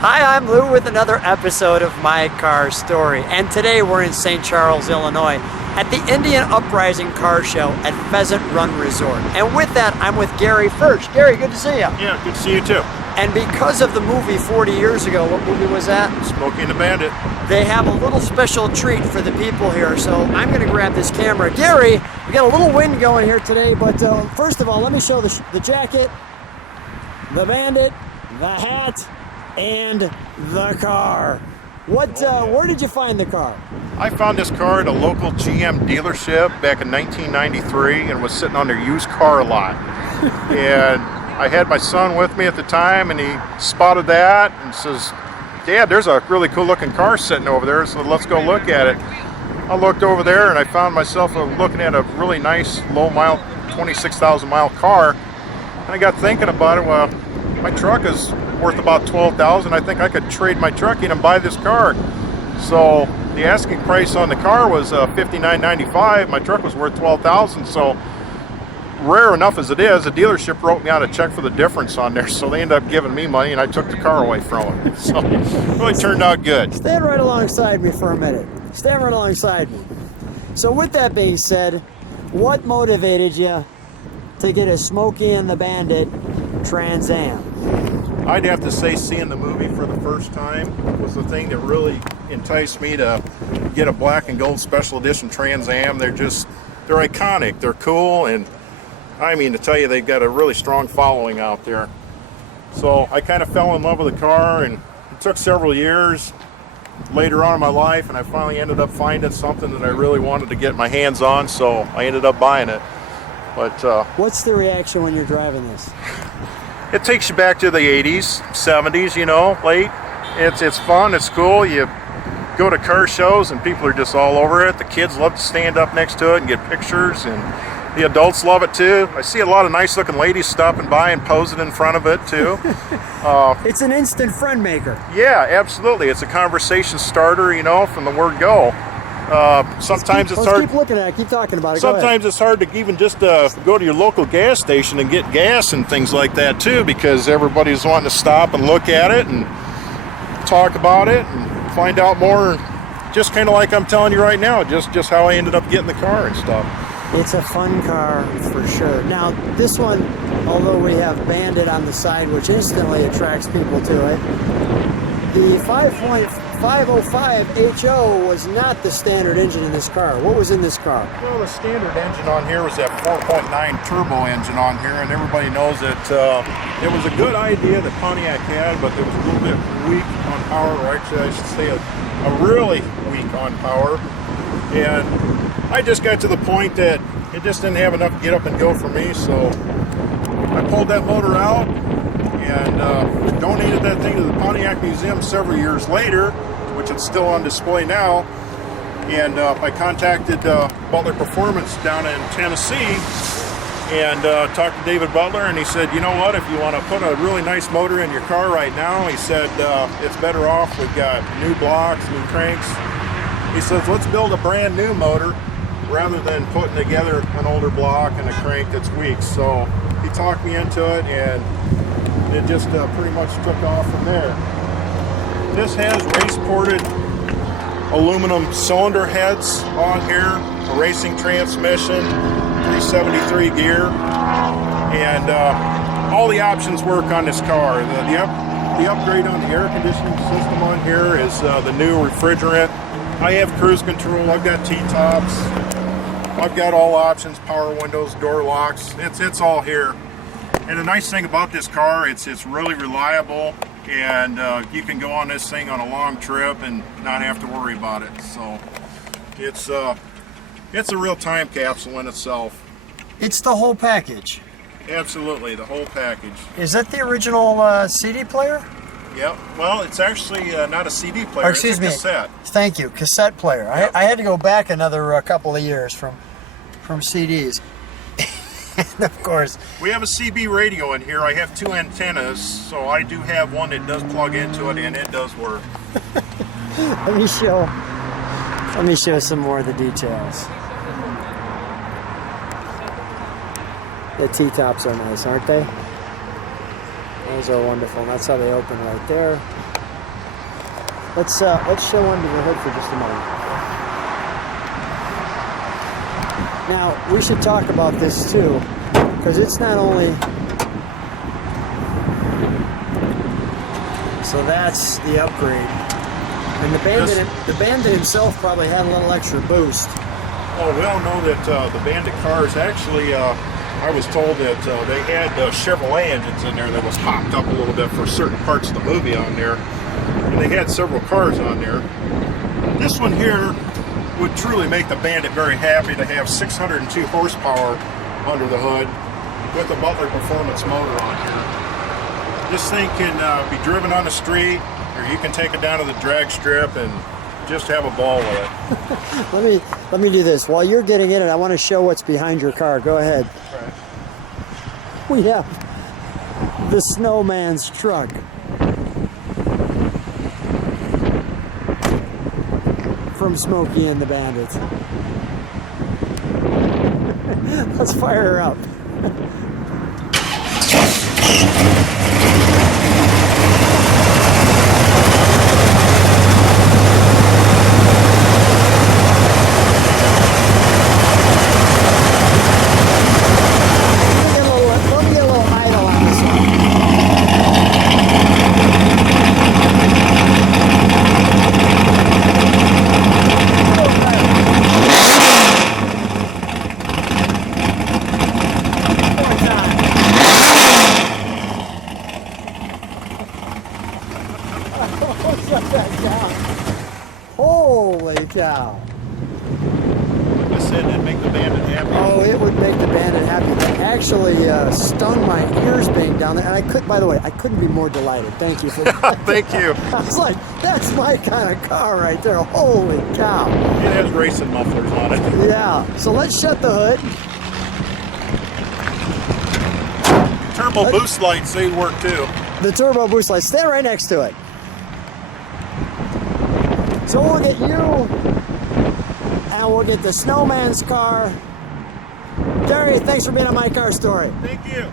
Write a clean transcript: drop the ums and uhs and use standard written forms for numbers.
Hi, I'm Lou with another episode of My Car Story, and today we're in St. Charles, Illinois at the Indian Uprising Car Show at Pheasant Run Resort. And with that, I'm with Gary First. Gary, good to see you. Yeah, good to see you too. And because of the movie 40 years ago, what movie was that? Smokey and the Bandit. They have a little special treat for the people here, so I'm going to grab this camera. Gary, we got a little wind going here today, but first of all, let me show the jacket, the Bandit, the hat, and the car. Where did you find the car? I found this car at a local GM dealership back in 1993 and was sitting on their used car lot. And I had my son with me at the time, and he spotted that and says, "Dad, there's a really cool looking car sitting over there, so let's go look at it." I looked over there and I found myself looking at a really nice low mile, 26,000 mile car. And I got thinking about it. Well, my truck is worth about $12,000. I think I could trade my truck in and buy this car. So the asking price on the car was $59.95. My truck was worth $12,000. So rare enough as it is, the dealership wrote me out a check for the difference on there. So they ended up giving me money, and I took the car away from them. So it really turned out good. Stand right alongside me for a minute. Stand right alongside me. So with that being said, what motivated you to get a Smokey and the Bandit Trans Am? I'd have to say seeing the movie for the first time was the thing that really enticed me to get a black and gold special edition Trans Am. They're iconic, they're cool, and I mean to tell you, they've got a really strong following out there. So I kind of fell in love with the car, and it took several years later on in my life, and I finally ended up finding something that I really wanted to get my hands on, so I ended up buying it. But what's the reaction when you're driving this? It takes you back to the 80s, 70s, you know, late. It's fun, it's cool. You go to car shows and people are just all over it. The kids love to stand up next to it and get pictures, and the adults love it too. I see a lot of nice looking ladies stopping by and posing in front of it too. It's an instant friend maker. Yeah, absolutely. It's a conversation starter, you know, from the word go. Sometimes it's hard. Keep looking at it. Keep talking about it. Sometimes it's hard to even just go to your local gas station and get gas and things like that too, because everybody's wanting to stop and look at it and talk about it and find out more. Just kind of like I'm telling you right now, just how I ended up getting the car and stuff. It's a fun car for sure. Now this one, although we have Bandit on the side, which instantly attracts people to it, the 5.505 HO was not the standard engine in this car. What was in this car? Well, the standard engine on here was that 4.9 turbo engine on here, and everybody knows that it was a good idea that Pontiac had, but it was a little bit weak on power, or actually I should say a really weak on power. And I just got to the point that it just didn't have enough get up and go for me, so I pulled that motor out and donated that thing to the Pontiac Museum several years later, which it's still on display now. And I contacted Butler Performance down in Tennessee and talked to David Butler, and he said, you know what, if you want to put a really nice motor in your car right now, he said, it's better off. We've got new blocks, new cranks. He says, let's build a brand new motor rather than putting together an older block and a crank that's weak. So he talked me into it, and it just pretty much took off from there. This has race-ported aluminum cylinder heads on here, a racing transmission, 373 gear, and all the options work on this car. The upgrade on the air conditioning system on here is the new refrigerant. I have cruise control, I've got T-tops, I've got all options, power windows, door locks, it's all here. And the nice thing about this car, it's really reliable, and you can go on this thing on a long trip and not have to worry about it. So it's a real time capsule in itself. It's the whole package. Absolutely, the whole package. Is that the original CD player? Yep. Well, it's actually not a CD player. Or, excuse it's a cassette. Thank you, cassette player. Yep. I had to go back another couple of years from CDs. And of course, we have a CB radio in here. I have two antennas, so I do have one that does plug into it, and it does work. Let me show some more of the details. The T-tops are nice, aren't they? Those are wonderful. And that's how they open right there. Let's show under the hood for just a moment. Now we should talk about this too, because it's not only. So that's the upgrade, and the Bandit himself probably had a little extra boost. Oh, we all know that the Bandit cars actually. I was told that they had Chevrolet engines in there that was hopped up a little bit for certain parts of the movie on there. And they had several cars on there. This one here would truly make the Bandit very happy to have 602 horsepower under the hood with the Butler Performance motor on here. This thing can be driven on the street, or you can take it down to the drag strip and just have a ball with it. let me do this. While you're getting in it, I want to show what's behind your car. Go ahead. Right. We have the Snowman's truck. From Smokey and the Bandits. Let's fire her up. Let me get a little idle on this one. Holy cow. I said that'd make the Bandit happy. Oh, it would make the Bandit happy. That actually stung my ears being down there. And I could, by the way, I couldn't be more delighted. Thank you for that. Thank you. I was like, that's my kind of car right there. Holy cow. It has racing mufflers on it. Yeah. So let's shut the hood. Turbo boost lights, they work too. The turbo boost lights. Stand right next to it. So we'll get you, and we'll get the Snowman's car. Gary, thanks for being on My Car Story. Thank you.